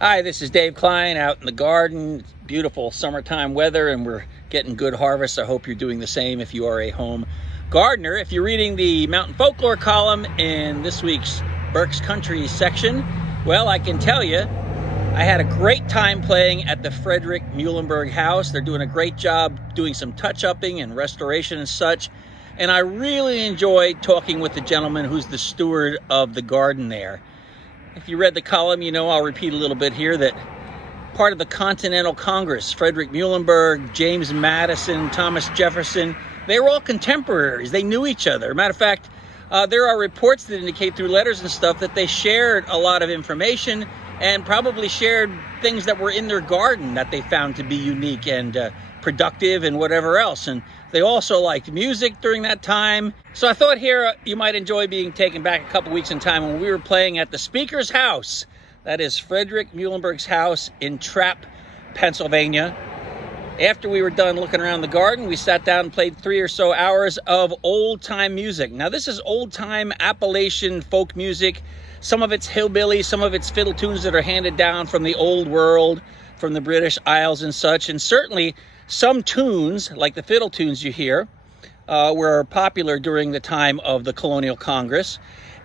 Hi, this is Dave Kline out in the garden. It's beautiful summertime weather and we're getting good harvests. I hope you're doing the same if you are a home gardener. If you're reading the Mountain Folklore column in this week's Berks Country section, well, I can tell you, I had a great time playing at the Frederick Muhlenberg House. They're doing a great job doing some touch-upping and restoration and such. And I really enjoyed talking with the gentleman who's the steward of the garden there. If you read the column, you know I'll repeat a little bit here that part of the Continental Congress, Frederick Muhlenberg, James Madison, Thomas Jefferson, they were all contemporaries. They knew each other. Matter of fact, there are reports that indicate through letters and stuff that they shared a lot of information and probably shared things that were in their garden that they found to be unique and productive and whatever else. And they also liked music during that time. So I thought here you might enjoy being taken back a couple weeks in time when we were playing at the Speaker's house. That is Frederick Muhlenberg's house in Trappe, Pennsylvania. After we were done looking around the garden, we sat down and played 3 or so hours of old-time music. Now this is old-time Appalachian folk music. Some of it's hillbilly, some of it's fiddle tunes that are handed down from the old world, from the British Isles and such. And certainly some tunes, like the fiddle tunes you hear, were popular during the time of the Colonial Congress.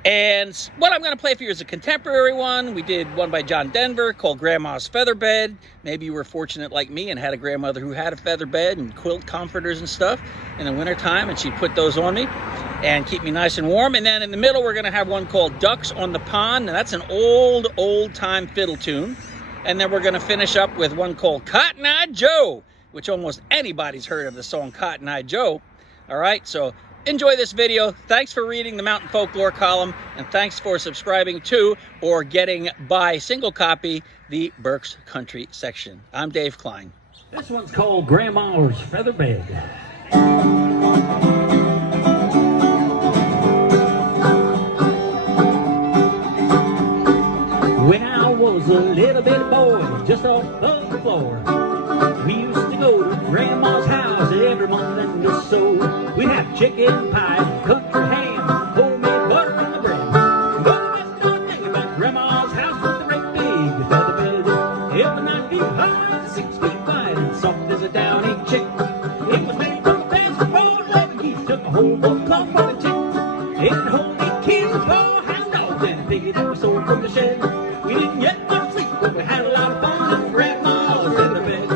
And what I'm going to play for you is a contemporary one. We did one by John Denver called Grandma's Feather Bed. Maybe you were fortunate like me and had a grandmother who had a feather bed and quilt comforters and stuff in the wintertime, and she'd put those on me and keep me nice and warm. And then in the middle, we're going to have one called Ducks on the Pond, and that's an old-time fiddle tune. And then we're going to finish up with one called Cotton Eye Joe, which almost anybody's heard of the song Cotton Eye Joe. All right, so enjoy this video. Thanks for reading the Mountain Folklore column, and thanks for subscribing to or getting by single copy the Berks Country section. I'm Dave Kline. This one's called Grandma's Feather Bed. When I was a little bitty boy, just off of the floor, we used to go to Grandma's house every Monday or so. We'd have chicken pie, country ham, homemade butter on the bread. But the best I think about Grandma's house was the great big feather bed. It was 9 feet high, 6 feet wide, and soft as a downy chick. It was made from the fence for 11 geese, took a whole book cloth for the chick. It hold me kids for hound dogs and a piggy that was sold from the shed. We didn't get much sleep, but we had a lot of fun in Grandma's feather bed.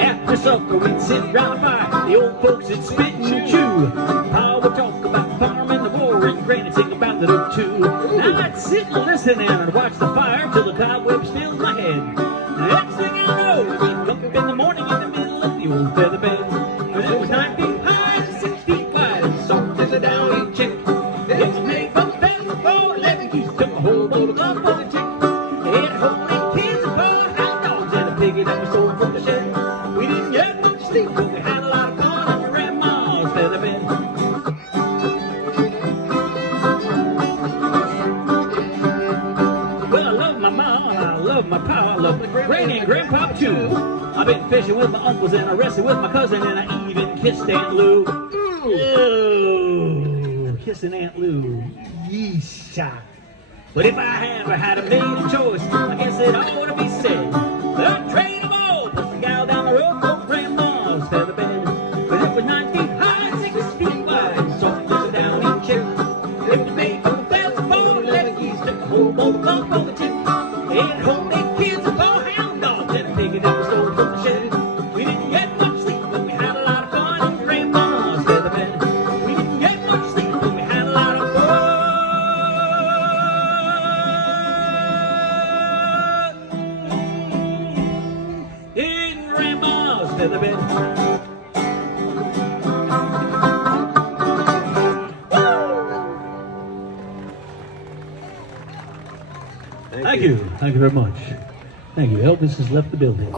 After supper, we'd sit round the fire. The old folks would spit and chew. Pa would talk about farming, the war, and Granny'd sing about it too. Now I'd sit and listen and watch the fire till the cobwebs filled my head. The next thing I know, we'd wake up in the morning in the middle of the old feather bed. But it was 9 feet high, 6 feet wide, and soft as a downy chick. It was made from feathers for 11 geese, took a whole bowl of love for the chick. It hold me kids for hound dogs and a piggy that was sold from the shed. We didn't get much sleep, but we had a lot of fun in Grandma's feather bed. Well, I love my mom, I love my pa, I love my granny and grandpa too. I've been fishing with my uncles and I wrestled with my cousin and I even kissed Aunt Lou. Ooh, kissing Aunt Lou. Yeesh. But if I ever had a made a choice, I guess it ought to be said that I'd trade them all, plus the gal down the road for Grandma's feather bed. But it was 9 feet high, 6 feet wide, and soft as a downy chick. It was made from feathers for 11 geese, took a whole bowl of love for the chick. It homemade kids and four hound dogs and a piggy that was sold from the shed. We didn't get much sleep, but we had a lot of fun in Grandma's feather bed. We didn't get much sleep, but we had a lot of fun in Grandma's feather bed. Thank you. Thank you very much. Thank you. Elvis has left the building.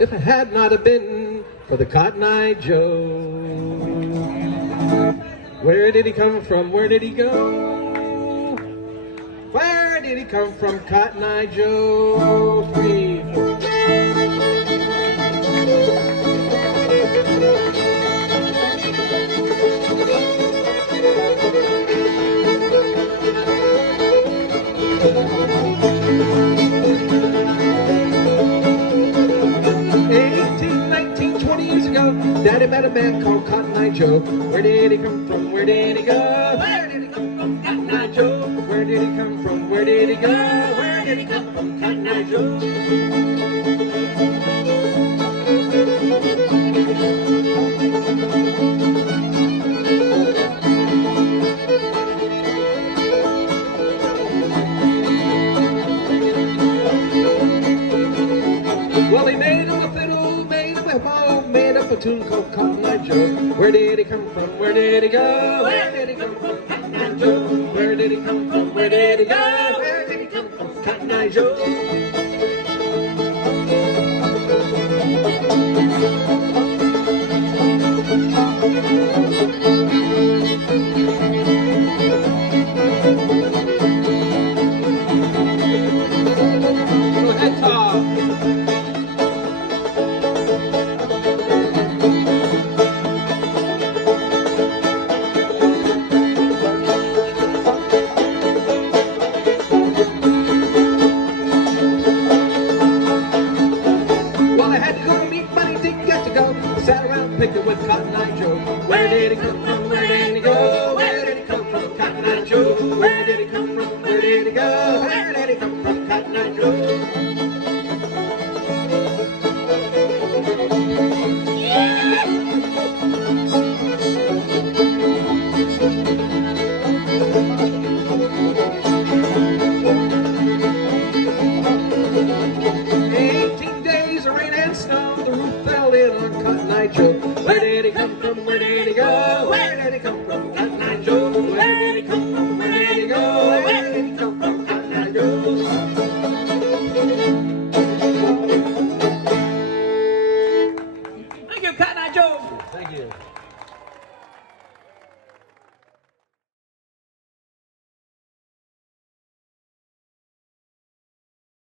if it had not have been for the Cotton Eye Joe. Where did he come from? Where did he go? Where did he come from, Cotton Eye Joe? 3, 4. Daddy met a man called Cotton Eye Joe. Where did he come from? Where did he go? Where did he come from, Cotton Eye Joe? Where did he come from? Where did he go? Where did he come from, Cotton Eye Joe? Well, he made him a fiddle, made him a bow, made up a tune called Cotton Eye Joe. Where did he come from? Where did he go? Where did he come from, Cotton Eye Joe? Where did he come from? Where did he go? Where did he come from, Cotton Eye Joe? Go ahead, Tom. Picking with Cotton Eye Joe. Where did he come from? Where did he go? Where did he come from, Cotton Eye Joe? Where did he come from? Where did he go? Where did he come from, Cotton Eye Joe? Yeah! 18 days of rain and snow, the roof fell in on Cotton Eye Joe. Where did he come from? Where did he go? Where did he come from?